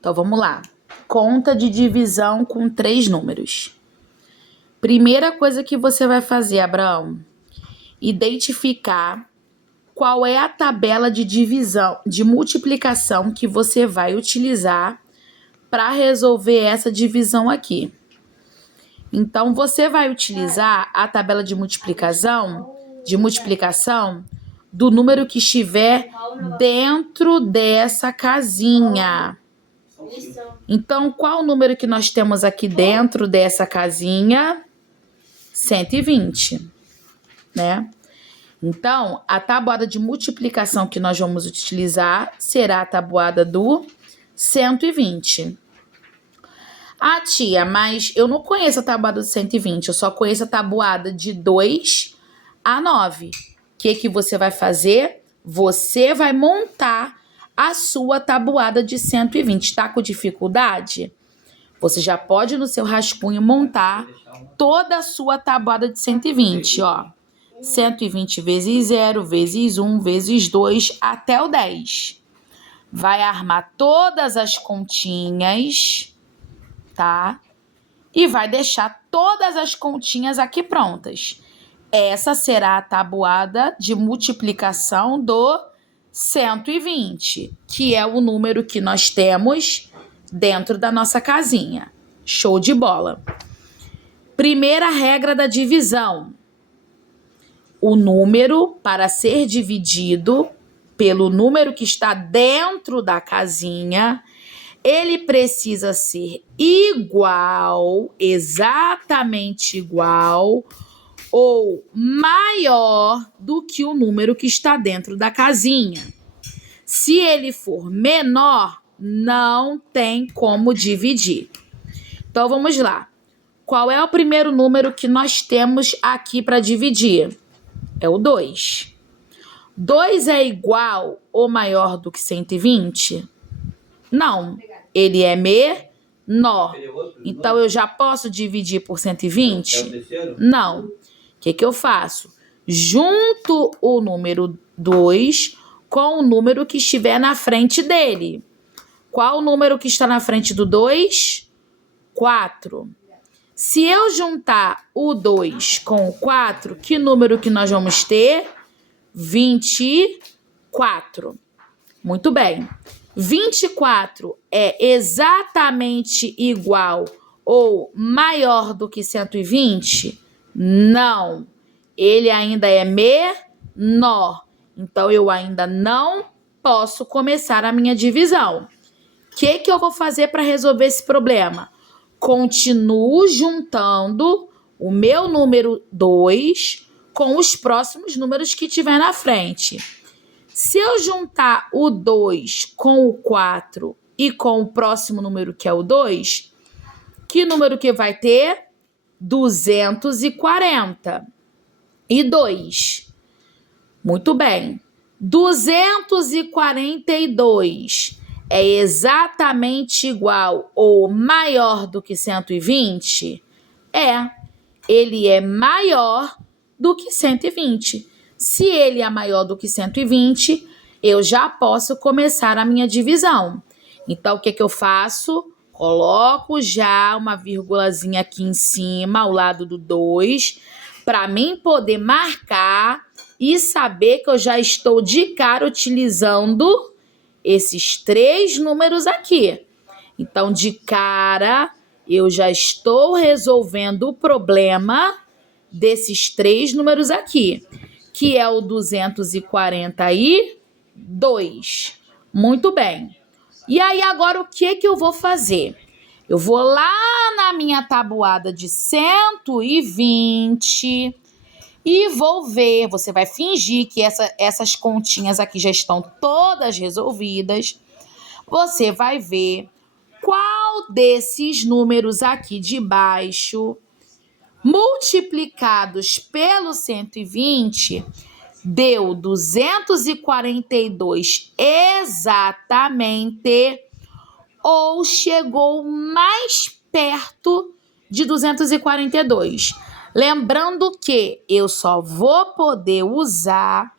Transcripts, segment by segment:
Então, vamos lá. Conta de divisão com 3 números. Primeira coisa que você vai fazer, Abraão, identificar qual é a tabela de divisão, de multiplicação que você vai utilizar para resolver essa divisão aqui. Então, você vai utilizar a tabela de multiplicação do número que estiver dentro dessa casinha. Então, qual o número que nós temos aqui dentro dessa casinha? 120, né? Então, a tabuada de multiplicação que nós vamos utilizar será a tabuada do 120. Ah, tia, mas eu não conheço a tabuada do 120, eu só conheço a tabuada de 2 a 9. O que você vai fazer? Você vai montar a sua tabuada de 120. Tá com dificuldade? Você já pode no seu rascunho montar toda a sua tabuada de 120, ó. 120 vezes 0, vezes 1, vezes 2, até o 10. Vai armar todas as continhas, tá? E vai deixar todas as continhas aqui prontas. Essa será a tabuada de multiplicação do 120, que é o número que nós temos dentro da nossa casinha. Show de bola. Primeira regra da divisão. O número, para ser dividido pelo número que está dentro da casinha, ele precisa ser igual, exatamente igual, ou maior do que o número que está dentro da casinha. Se ele for menor, não tem como dividir. Então, vamos lá. Qual é o primeiro número que nós temos aqui para dividir? É o 2. 2 é igual ou maior do que 120? Não. Ele é menor. Então, eu já posso dividir por 120? Não. O que eu faço? Junto o número 2 com o número que estiver na frente dele. Qual o número que está na frente do 2? 4. Se eu juntar o 2 com o 4, que número que nós vamos ter? 24. Muito bem. 24 é exatamente igual ou maior do que 120? Não. Ele ainda é menor. Então, eu ainda não posso começar a minha divisão. O que eu vou fazer para resolver esse problema? Continuo juntando o meu número 2 com os próximos números que tiver na frente. Se eu juntar o 2 com o 4 e com o próximo número, que é o 2, que número que vai ter? 242. Muito bem. 242 é exatamente igual ou maior do que 120? É. Ele é maior do que 120. Se ele é maior do que 120, eu já posso começar a minha divisão. Então, o que eu faço? Coloco já uma vírgulazinha aqui em cima, ao lado do 2, para mim poder marcar e saber que eu já estou de cara utilizando esses 3 números aqui. Então, de cara, eu já estou resolvendo o problema desses 3 números aqui, que é o 242. Muito bem. E aí, agora, o que eu vou fazer? Eu vou lá na minha tabuada de 120 e vou ver. Você vai fingir que essas continhas aqui já estão todas resolvidas. Você vai ver qual desses números aqui de baixo, multiplicados pelo 120, deu 242 exatamente, ou chegou mais perto de 242. Lembrando que eu só vou poder usar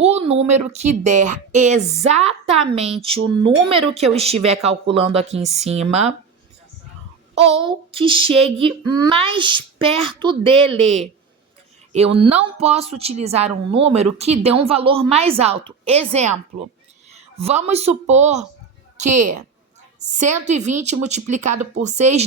o número que der exatamente o número que eu estiver calculando aqui em cima, ou que chegue mais perto dele. Eu não posso utilizar um número que dê um valor mais alto. Exemplo, vamos supor que 120 multiplicado por 6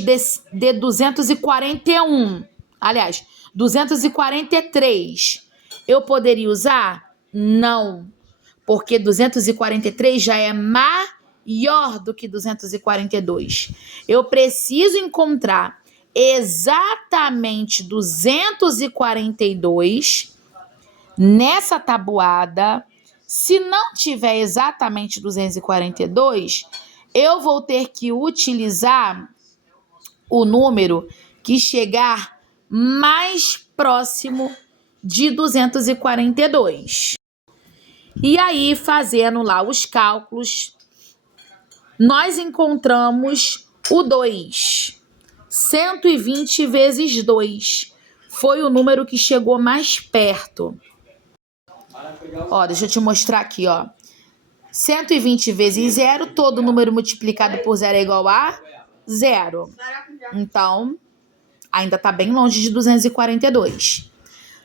dê 241. Aliás, 243. Eu poderia usar? Não, porque 243 já é maior do que 242. Eu preciso encontrar exatamente 242 nessa tabuada. Se não tiver exatamente 242, eu vou ter que utilizar o número que chegar mais próximo de 242. E aí, fazendo lá os cálculos, nós encontramos o 2. 120 vezes 2 foi o número que chegou mais perto. Ó, deixa eu te mostrar aqui, ó. 120 vezes 0, todo número multiplicado por 0 é igual a 0. Então, ainda está bem longe de 242.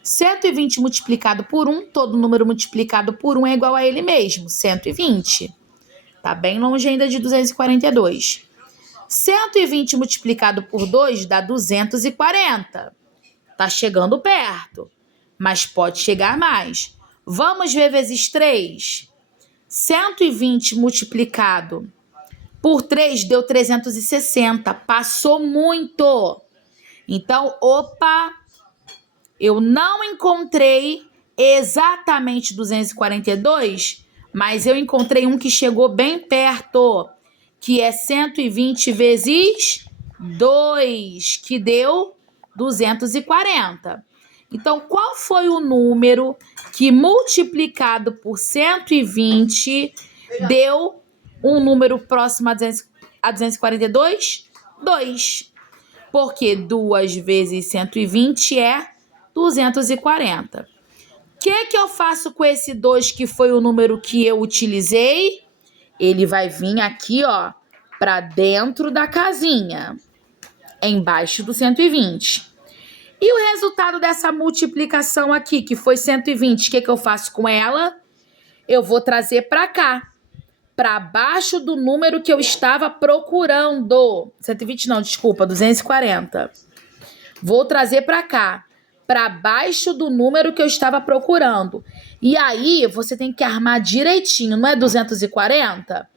120 multiplicado por 1, todo número multiplicado por 1 é igual a ele mesmo, 120. Está bem longe ainda de 242. 120 multiplicado por 2 dá 240. Está chegando perto, mas pode chegar mais. Vamos ver vezes 3. 120 multiplicado por 3 deu 360. Passou muito. Então, opa, eu não encontrei exatamente 242, mas eu encontrei um que chegou bem perto, que é 120 vezes 2, que deu 240. Então, qual foi o número que multiplicado por 120 deu um número próximo a 242? 2. Porque 2 vezes 120 é 240. O que eu faço com esse 2, que foi o número que eu utilizei? Ele vai vir aqui, ó, para dentro da casinha, embaixo do 120. E o resultado dessa multiplicação aqui, que foi 120, o que eu faço com ela? Eu vou trazer para cá, para baixo do número que eu estava procurando. 120 não, desculpa, 240. Vou trazer para cá, para baixo do número que eu estava procurando. E aí, você tem que armar direitinho, não é 240?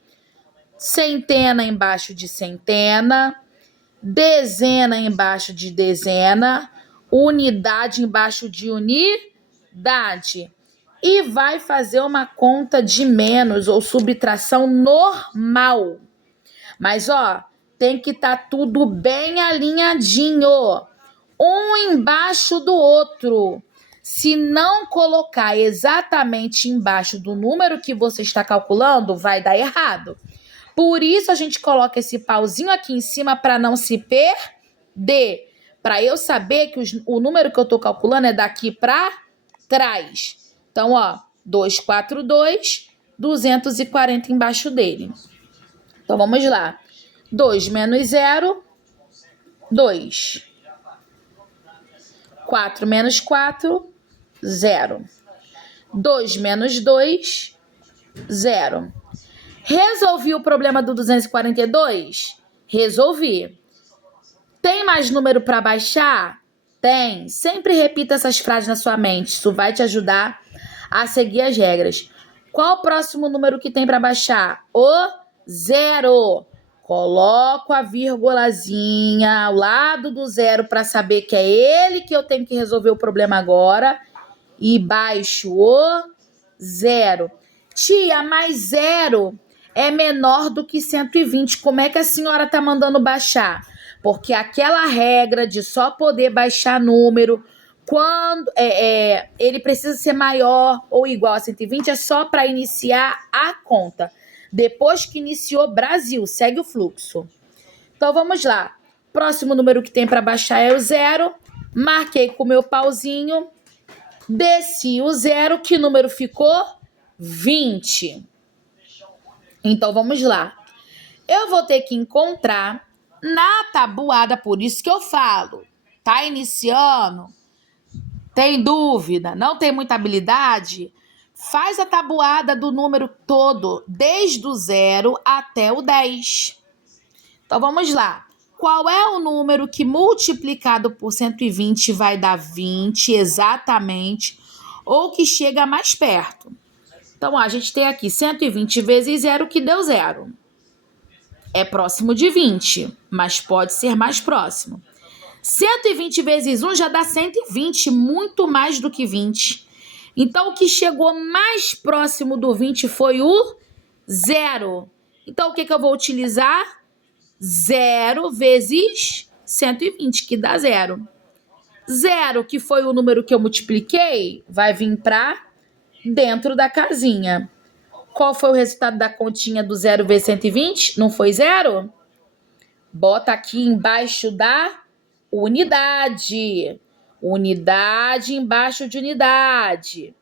Centena embaixo de centena, dezena embaixo de dezena, unidade embaixo de unidade. E vai fazer uma conta de menos ou subtração normal. Mas, ó, tem que estar tudo bem alinhadinho, um embaixo do outro. Se não colocar exatamente embaixo do número que você está calculando, vai dar errado. Por isso, a gente coloca esse pauzinho aqui em cima para não se perder. Para eu saber que o número que eu estou calculando é daqui para trás. Então, ó, 242, 240 embaixo dele. Então, vamos lá. 2 menos 0, 2. 4 menos 4, 0. 2 menos 2, 0. Resolvi o problema do 242? Resolvi. Tem mais número para baixar? Tem. Sempre repita essas frases na sua mente. Isso vai te ajudar a seguir as regras. Qual o próximo número que tem para baixar? O 0. Coloco a vírgulazinha ao lado do 0 para saber que é ele que eu tenho que resolver o problema agora. E baixo o 0. Tia, mas 0 é menor do que 120. Como é que a senhora está mandando baixar? Porque aquela regra de só poder baixar número quando ele precisa ser maior ou igual a 120 é só para iniciar a conta. Depois que iniciou, Brasil, segue o fluxo. Então, vamos lá. Próximo número que tem para baixar é o 0. Marquei com o meu pauzinho. Desci o 0. Que número ficou? 20. Então, vamos lá. Eu vou ter que encontrar na tabuada, por isso que eu falo. Tá iniciando? Tem dúvida? Não tem muita habilidade? Faz a tabuada do número todo, desde o 0 até o 10. Então, vamos lá. Qual é o número que multiplicado por 120 vai dar 20 exatamente, ou que chega mais perto? Então, a gente tem aqui 120 vezes 0, que deu 0. É próximo de 20, mas pode ser mais próximo. 120 vezes 1 já dá 120, muito mais do que 20. Então, o que chegou mais próximo do 20 foi o 0. Então, o que eu vou utilizar? 0 vezes 120, que dá 0. 0, que foi o número que eu multipliquei, vai vir para dentro da casinha. Qual foi o resultado da continha do 0 vezes 120? Não foi 0? Bota aqui embaixo da unidade. Unidade embaixo de unidade.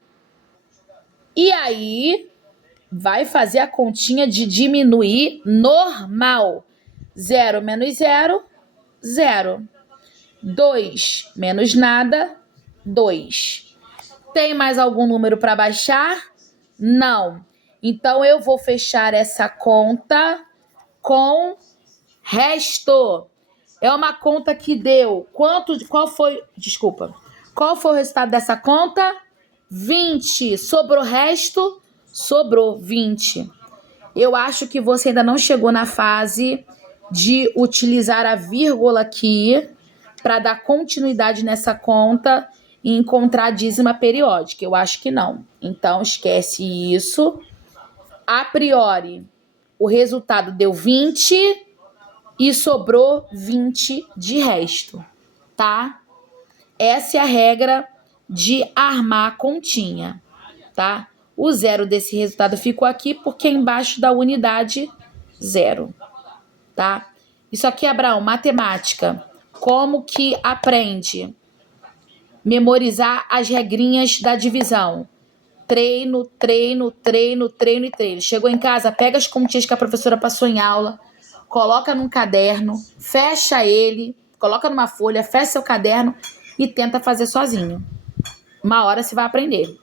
E aí, vai fazer a continha de diminuir normal. 0 menos 0, 0. 2 menos nada, 2. Tem mais algum número para baixar? Não. Então, eu vou fechar essa conta com resto. É uma conta que deu qual foi o resultado dessa conta? 20. Sobrou resto? Sobrou 20. Eu acho que você ainda não chegou na fase de utilizar a vírgula aqui para dar continuidade nessa conta e encontrar a dízima periódica. Eu acho que não. Então, esquece isso. A priori, o resultado deu 20 e sobrou 20 de resto, tá? Essa é a regra de armar a continha, tá? O 0 desse resultado ficou aqui porque é embaixo da unidade 0, tá? Isso aqui, Abraão, matemática. Como que aprende? Memorizar as regrinhas da divisão. Treino, treino, treino, treino e treino. Chegou em casa, pega as continhas que a professora passou em aula, coloca num caderno, fecha ele, coloca numa folha, fecha seu caderno e tenta fazer sozinho. Uma hora você vai aprender.